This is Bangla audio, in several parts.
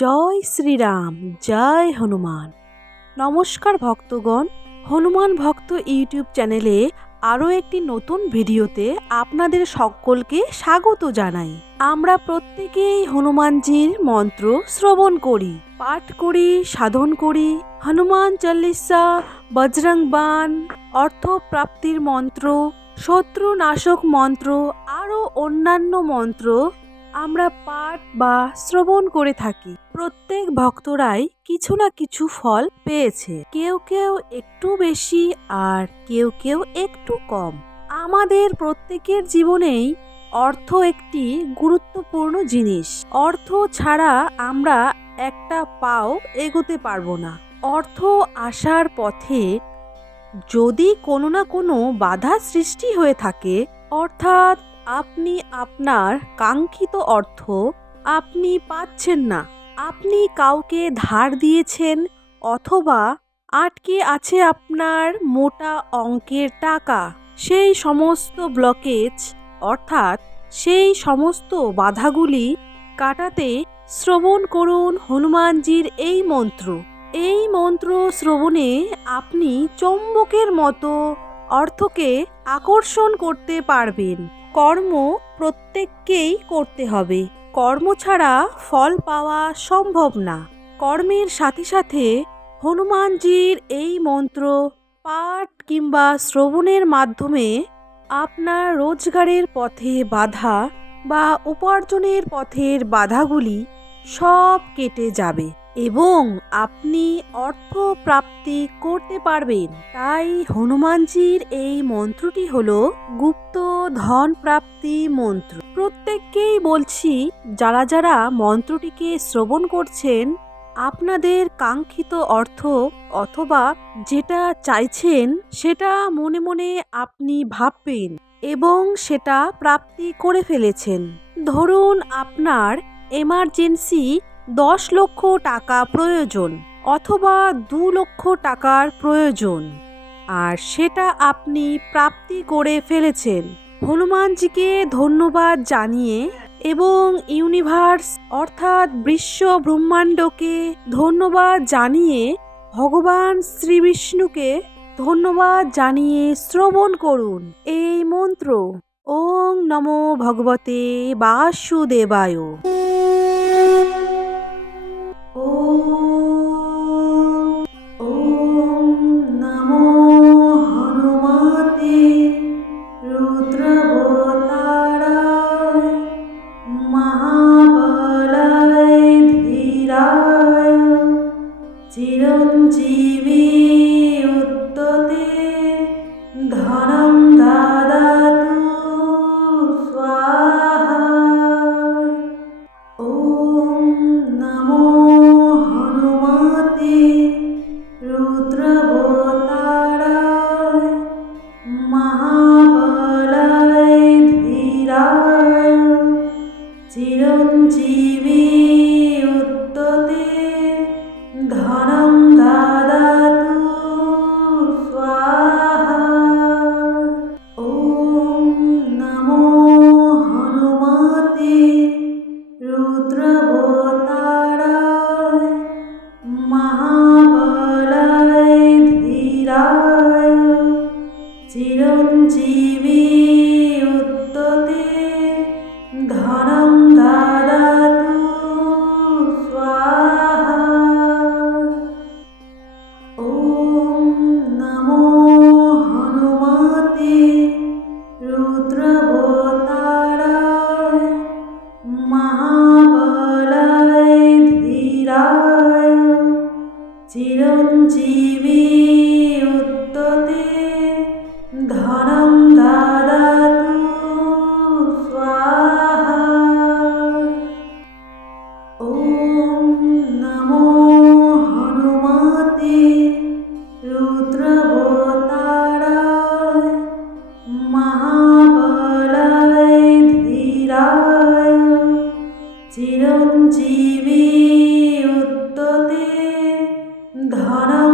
জয় শ্রীরাম, জয় হনুমান। নমস্কার ভক্তগণ, হনুমান ভক্ত ইউটিউব চ্যানেলে আরও একটি নতুন ভিডিওতে আপনাদের সকলকে স্বাগত জানাই। আমরা প্রত্যেকেই হনুমানজির মন্ত্র শ্রবণ করি, পাঠ করি, সাধন করি। হনুমান চল্লিশা, বজরং বাণ, অর্থপ্রাপ্তির মন্ত্র, শত্রু নাশক মন্ত্র, আরও অন্যান্য মন্ত্র আমরা পাঠ বা শ্রবণ করে থাকি। প্রত্যেক ভক্তরাই কিছু না কিছু ফল পেয়েছে, কেউ কেউ একটু বেশি আর কেউ কেউ একটু কম। আমাদের প্রত্যেকের জীবনেই অর্থ একটি গুরুত্বপূর্ণ জিনিস। অর্থ ছাড়া আমরা একটা পাও এগোতে পারবো না। অর্থ আসার পথে যদি কোনো না কোনো বাধা সৃষ্টি হয়ে থাকে, অর্থাৎ আপনি আপনার কাঙ্ক্ষিত অর্থ আপনি পাচ্ছেন না, আপনি কাউকে ধার দিয়েছেন অথবা আটকে আছে আপনার মোটা অঙ্কের টাকা, সেই সমস্ত ব্লকেজ অর্থাৎ সেই সমস্ত বাধাগুলি কাটাতে শ্রবণ করুন হনুমানজির এই মন্ত্র। এই মন্ত্র শ্রবণে আপনি চৌম্বকের মতো অর্থকে আকর্ষণ করতে পারবেন। কর্ম প্রত্যেককেই করতে হবে, কর্ম ছাড়া ফল পাওয়া সম্ভব না। কর্মের সাথে সাথে হনুমানজির এই মন্ত্র পাঠ কিংবা শ্রবণের মাধ্যমে আপনার রোজগারের পথে বাধা বা উপার্জনের পথের বাধাগুলি সব কেটে যাবে এবং আপনি অর্থ প্রাপ্তি করতে পারবেন। তাই হনুমানজির এই মন্ত্রটি হলো গুপ্ত ধন প্রাপ্তি মন্ত্র। প্রত্যেককেই বলছি, যারা যারা মন্ত্রটিকে শ্রবণ করছেন, আপনাদের কাঙ্ক্ষিত অর্থ অথবা যেটা চাইছেন সেটা মনে মনে আপনি ভাববেন এবং সেটা প্রাপ্তি করে ফেলেছেন। ধরুন আপনার এমার্জেন্সি 10 লক্ষ টাকা প্রয়োজন অথবা 2 লক্ষ টাকার প্রয়োজন, আর সেটা আপনি প্রাপ্তি করে ফেলেছেন। হনুমানজিকে ধন্যবাদ জানিয়ে এবং ইউনিভার্স অর্থাৎ বিশ্ব ব্রহ্মাণ্ডকে ধন্যবাদ জানিয়ে, ভগবান শ্রী বিষ্ণুকে ধন্যবাদ জানিয়ে শ্রবণ করুন এই মন্ত্র। ওং নমো ভগবতে বাসুদেবায়। চিরঞ্জীবী উদ্যতে ধনম দাদাতু স্বাহা। ওম নমো হনুমতে রুদ্রবতারায় মহাবলায় ধীরায় চিরঞ্জীবী উদ্যতে ধনম দাদাতু স্বাহা। ওম নমো হনুমতে রুদ্রবতারায় মহাবলায় ধীরায় চিরঞ্জীবী উদ্যতে ধনম দাদাতু স্বাহা। ওম নমো হনুমতে রুদ্রবতারায় মহাবলায় ধীরায় চিরঞ্জীবী উদ্যতে ধনম দাদাতু স্বাহা। ওম নমো হনুমতে রুদ্রবতারায় মহাবলায় ধীরায় চিরঞ্জীবী উদ্যতে ধনম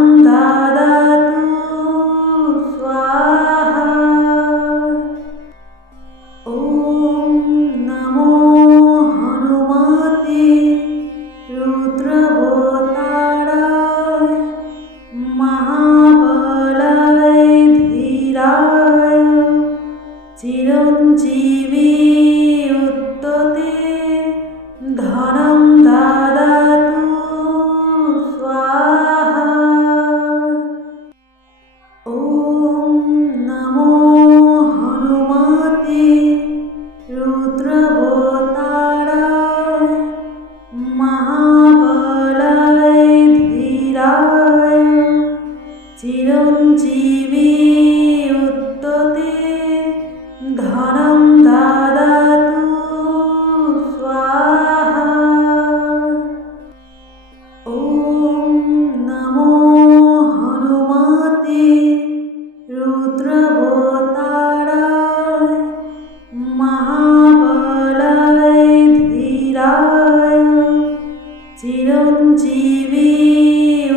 চিরঞ্জীবী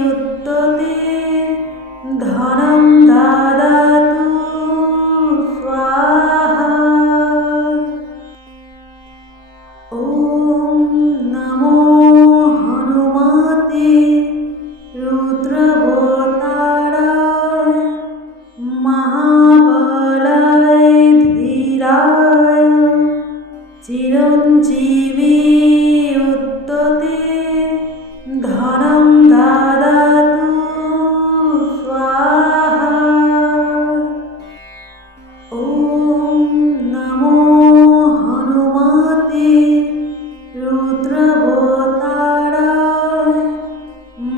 উত্ততে ধনম দদাতু স্বাহা। ॐ नमो हनुमते रुद्रवताराय महाबलाय धीराय चिरञ्जीवी उत्तते धनं ददातु स्वाहा। ॐ नमो हनुमते रुद्रवताराय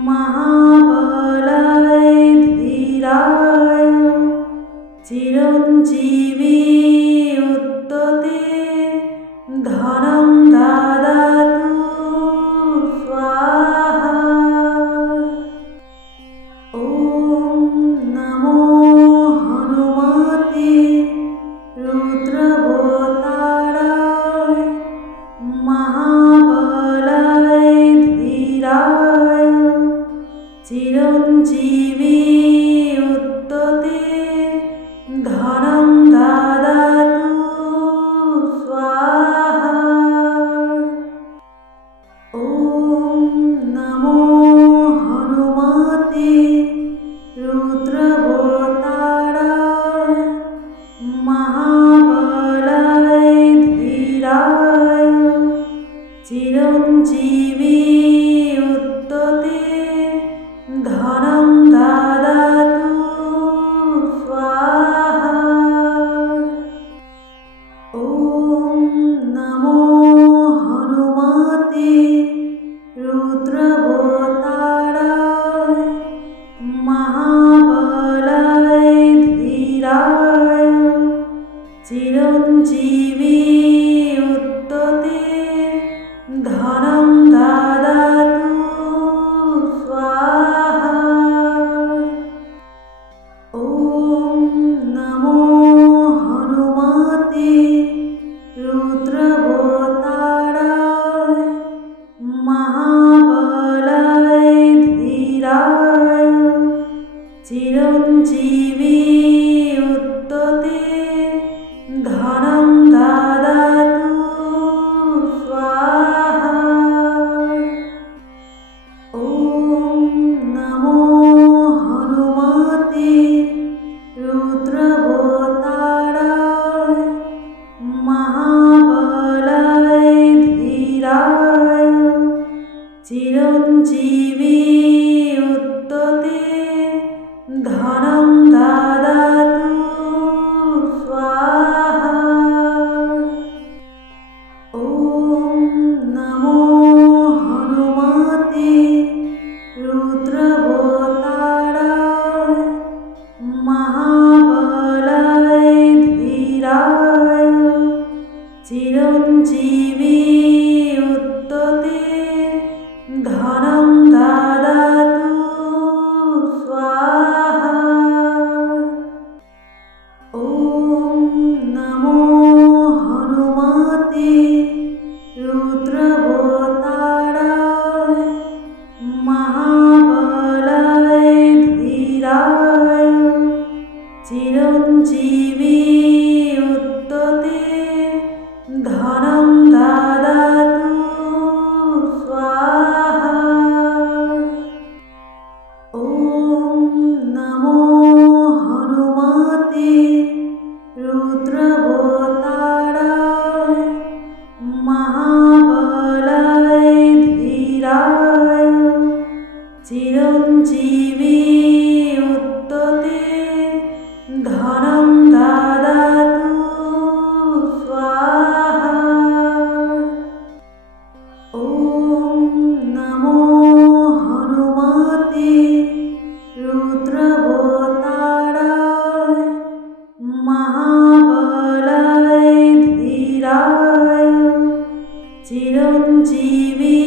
महाबलाय धीराय चिरञ्जीवी उत्तते धनं ददातु स्वाहा। ॐ नमो हनुमते रुद्रवताराय महाबलाय धीराय चिरञ्जीवी उत्तते धनं ददातु स्वाहा। ॐ नमो हनुमते रुद्रवताराय महाबलाय धीराय चिरञ्जीवी उत्तते धनं ददातु स्वाहा। ॐ नमो हनुमते रुद्रवताराय महाबलाय धीराय चिरञ्जीवी उत्तते धनं ददातु स्वाहा। ॐ नमो हनुमते रुद्रवताराय महाबलाय धीराय चिरञ्जीवी उत्तते धनं ददातु स्वाहा। ॐ नमो हनुमते रुद्रवताराय महाबलाय धीराय चिरञ्जीवी उत्तते धनं ददातु स्वाहा। ॐ नमो हनुमते रुद्रवताराय महाबलाय धीराय चिरञ्जीवी उत्तते धनं ददातु स्वाहा। ॐ नमो हनुमते रुद्रवताराय महाबलाय धीराय चिरञ्जीवी उत्तते धनं ददातु स्वाहा। ॐ नमो हनुमते रुद्रवताराय महाबलाय धीराय चिरञ्जीवी उत्तते धनं ददातु स्वाहा। ॐ नमो हनुमते रुद्रवताराय महाबलाय धीराय चिरञ्जीवी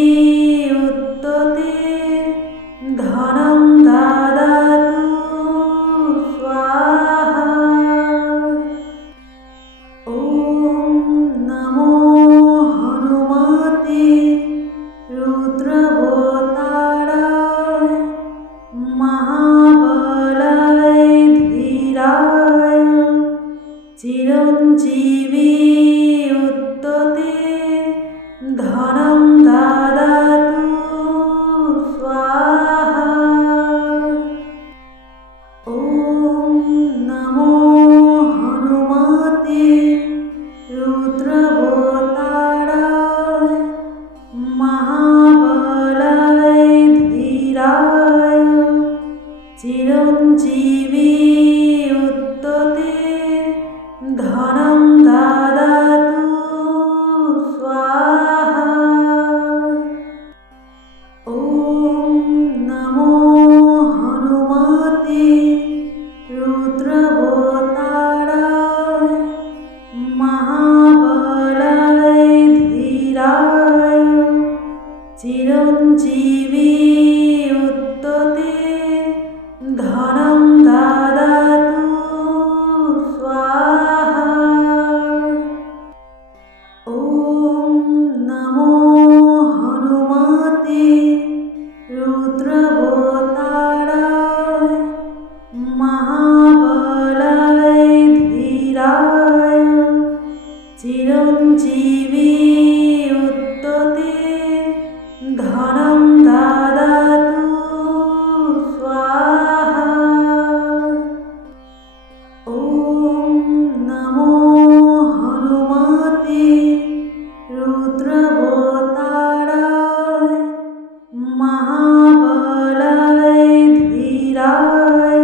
महाबलाय धीराय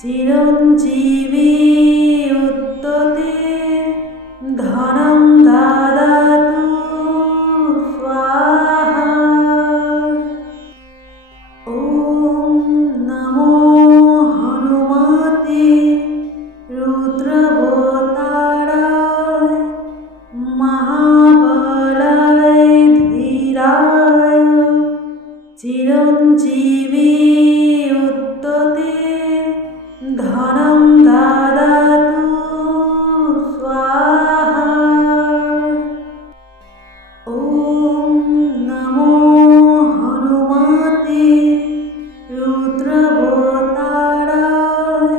चिरञ्जीवी उत्तते धनं ददातु स्वाहा। ॐ नमो हनुमते रुद्रभूताराय महाबलाय धीराय चिरञ्जीवी उत्तते धनं ददातु स्वाहा। ॐ नमो हनुमते रुद्रभूताराय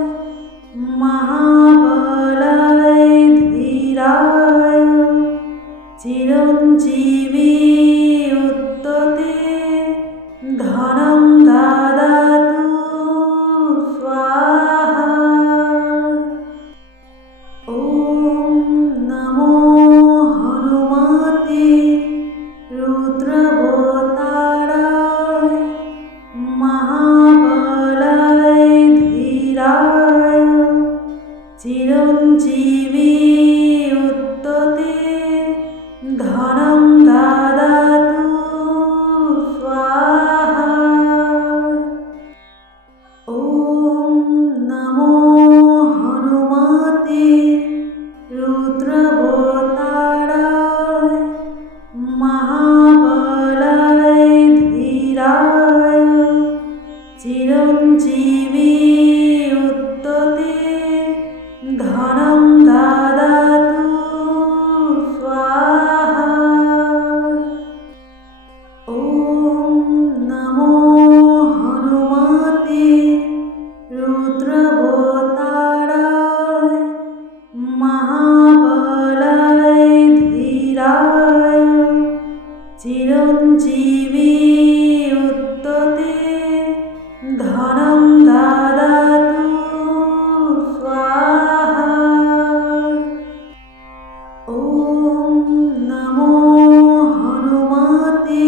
महाबलाय धीराय चिरञ्जीवी उत्तते धनं ददातु स्वाहा। ॐ नमो हनुमते रुद्रभूताराय महाबलाय धीराय चिरञ्जीवी उत्तते धनं ददातु स्वाहा। ॐ नमो हनुमते रुद्रभूताराय महाबलाय धीराय चिरञ्जीवी उत्तते धनं ददातु स्वाहा। ॐ नमो हनुमते रुद्रभूताराय महाबलाय धीराय चिरञ्जीवी उत्तते धनं ददातु स्वाहा। ॐ नमो हनुमते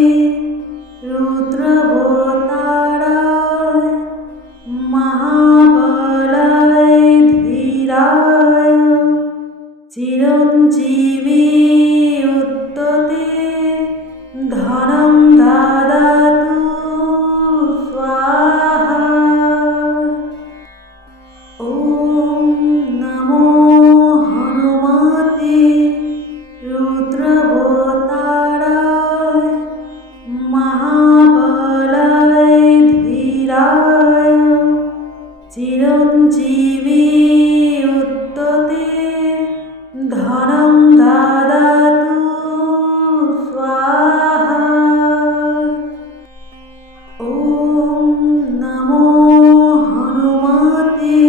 रुद्रभूताराय महाबलाय धीराय चिरञ्जीवी उत्तते धनं ददातु स्वाहा। ॐ नमो हनुमते रुद्रभूताराय महाबलाय धीराय चिरञ्जीवी उत्तते धनं ददातु स्वाहा। ॐ नमो हनुमते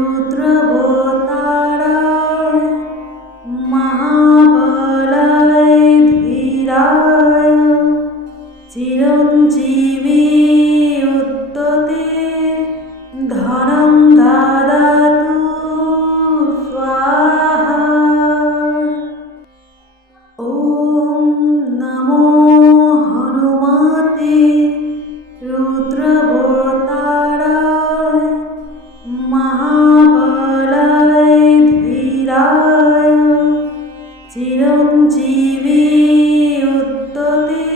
रुद्रभूताराय महाबलाय धीराय चिरञ्जीवी उत्तते धनं ददातु स्वाहा। ॐ नमो हनुमते रुद्रभूताराय महाबलाय धीराय चिरञ्जीवी उत्तते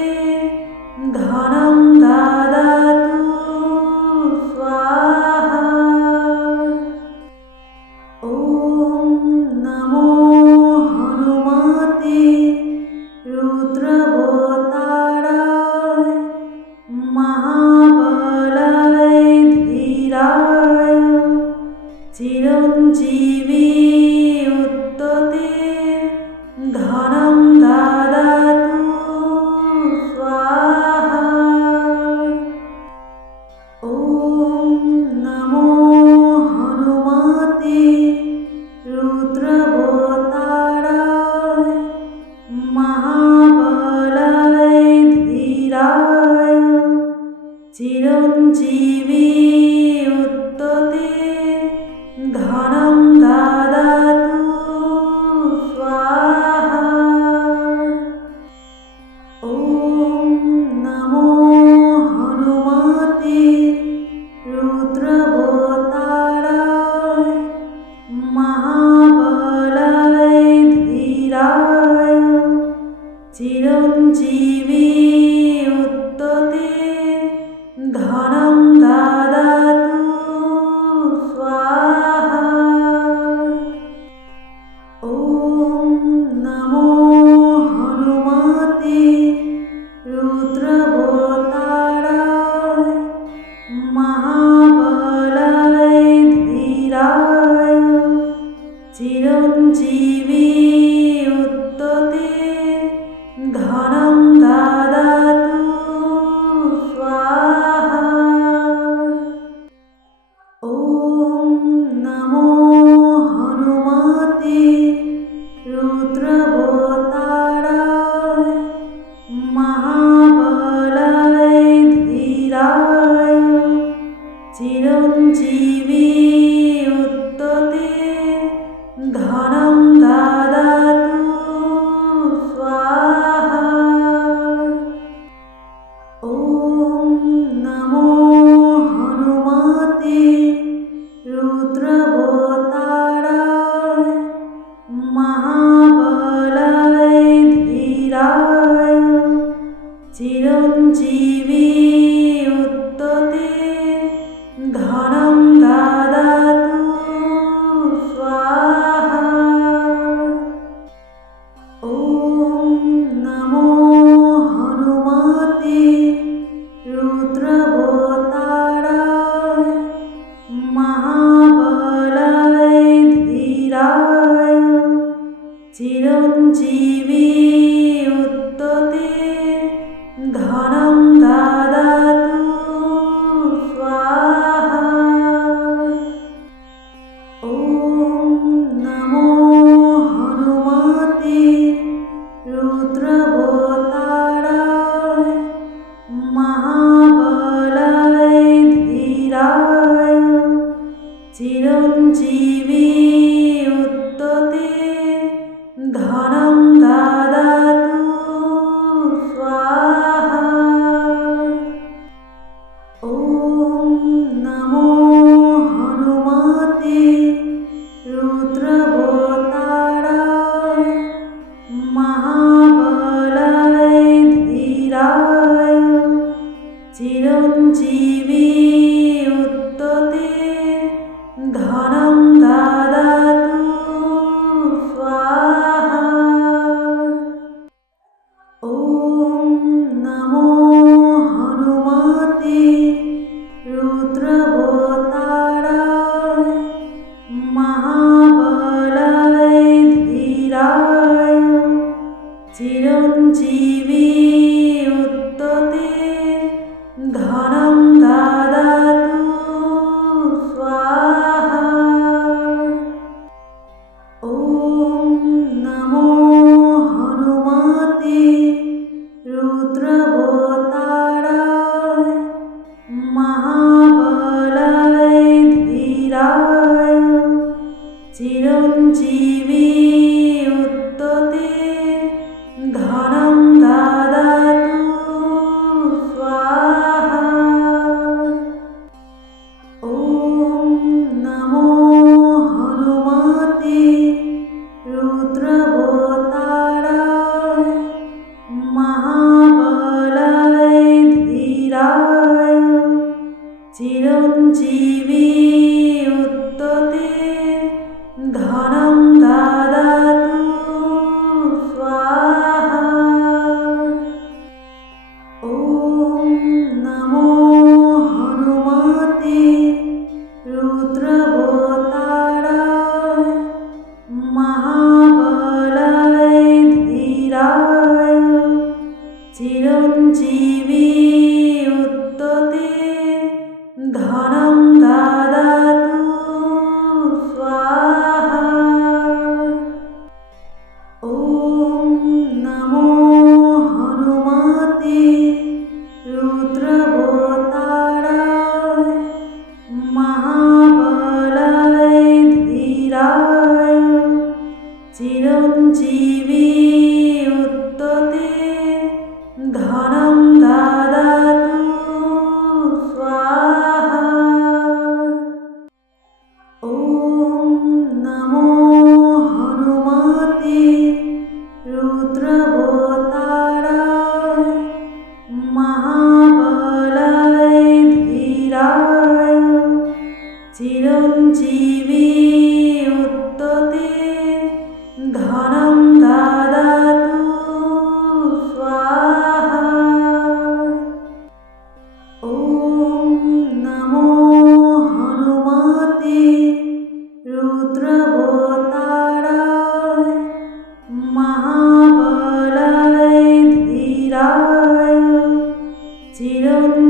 धनं ददातु स्वाहा। ॐ नमो हनुमते रुद्रभूताराय महाबलाय धीराय चिरञ्जीवी उत्तते धनं ददातु स्वाहा। ॐ नमो हनुमते रुद्रभूताराय महाबलाय धीराय चिरञ्जीवी उत्तते धनं ददातु स्वाहा। ॐ नमो रुद्रभूताराय महाबलाय धीराय चिरञ्जीवी उत्तते धनं ददातु स्वाहा। ॐ नमो हनुमते रुद्रभूताराय महाबलाय धीराय चिरञ्जीवी उत्तते धनं ददातु स्वाहा। ॐ नमो हनुमते रुद्रभूताराय महाबलाय धीराय चिरञ्जीवी उत्तते धनं ददातु स्वाहा। ॐ नमो हनुमते रुद्रभूताराय महाबलाय धीराय चिरञ्जीवी उत्तते धनं ददातु स्वाहा। ॐ नमो हनुमते रुद्रभूताराय महाबलाय धीराय चिरञ्जीवी उत्तते धनं ददातु स्वाहा। ॐ नमो हनुमते रुद्रभूताराय महाबलाय धीराय चिरञ्जीवी उत्तते धनं ददातु स्वाहा। ॐ नमो हनुमते रुद्रभूताराय महाबलाय धीराय चिरञ्जीवी उत्तते धनं ददातु स्वाहा। ॐ नमो हनुमते रुद्रभूताराय महाबलाय धीराय चिरञ्जीवी उत्तते धनं ददातु स्वाहा। ॐ नमो हनुमते रुद्रभूताराय महाबलाय धीराय चिरञ्जीवी उत्तते धनं ददातु स्वाहा। ॐ नमो हनुमते रुद्रभूताराय महाबलाय धीराय चिरञ्जीवी उत्तते धनं ददातु स्वाहा। ॐ नमो हनुमते रुद्रभूताराय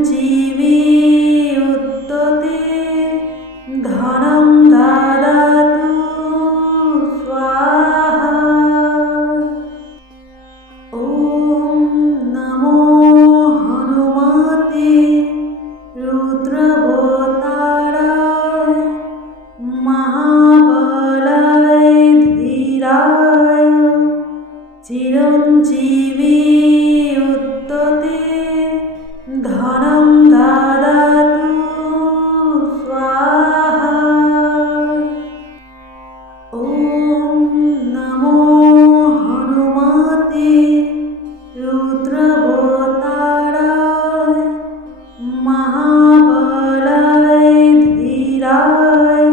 চিরঞ্জীবী উত্ততে ধনং দদাতু স্বাহা। ॐ नमो हनुमते रुद्रवताराय महाबलाय धीराय चिरञ्जीवी उत्तते धनं ददातु स्वाहा। ॐ नमो हनुमते रुद्रवताराय महाबलाय धीराय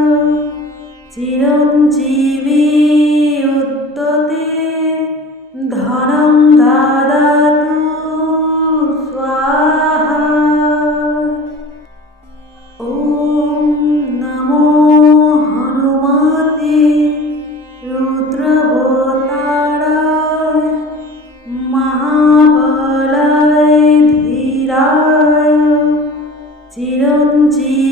चिरञ्जीवी उत्तते धनं ददातु स्वाहा। ॐ नमो हनुमते रुद्रवताराय महाबलाय धीराय चिरञ्जीवी